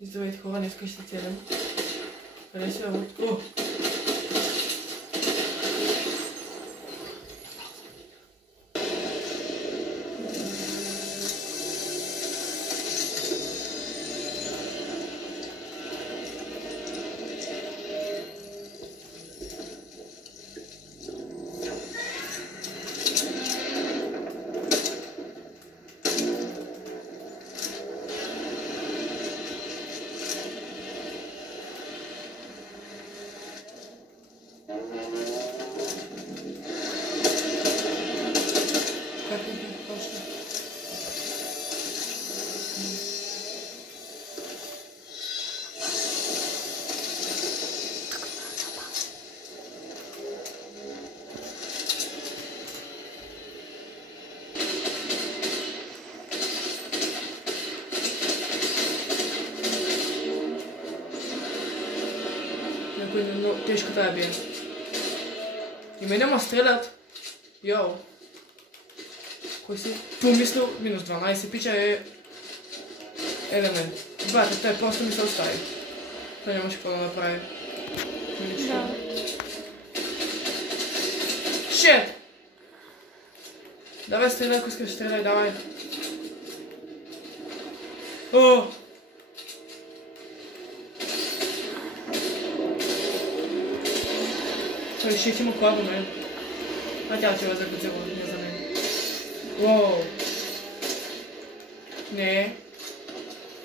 Здравейте хора, днеска ще целям. Къде си работа? Но тежко трябва да бие. И мене ма стрелят. Йоу. Кой си? Помислил минус 12 пича е елемент. Бате, той просто ми се остави. Той нямаше какво да направи. Да. Шет! Давай стреляй, ако искаш стреляй, давай. О! Той ще има хладно, не? А тя отива за Годзила, не за мен. Уоу!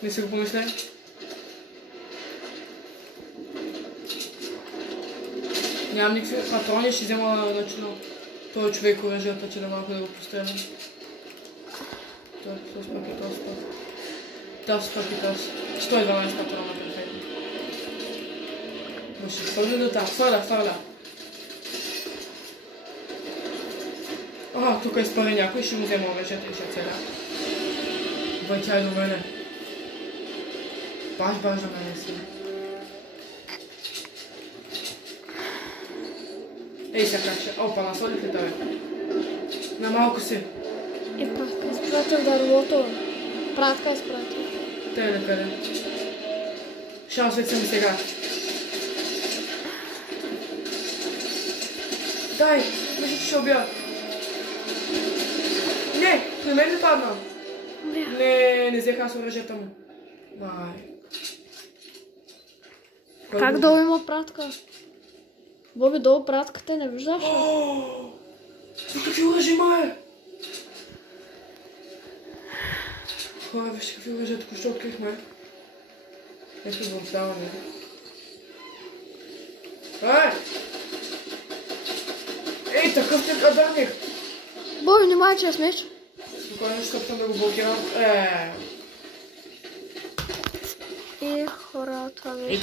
Не си го помисля. Нямам никакви патрони, ще взема на този човек оръжията, че да малко да го постреля. Това пак е този. 112 патрона, перфектно. Но ще хвърля до там, хвърля. Тук изпари някой, ще му взема оръжията и ще целя. Бай, тя е до мене. Баш до мене си. Ей сега ще. Опа, насладих ли тебе? На малко си. Пратка изпратил дървото. Пратка изпратил. Те е да къде? Шансовете са ми сега. Дай, мисля, че ще убия. Не, при мен ли падна? Не взеха аз оръжията му. Как долу има пратка? Боби, долу пратката не виждаш? За какви оръжия има, Хора, вижте какви оръжия, току-що открихме. Ето го отдаваме. Ей, такъв те кадарник! Боби, внимай, че я смеш. Спокойно ще опитам да го блокирам. И хора, това беше.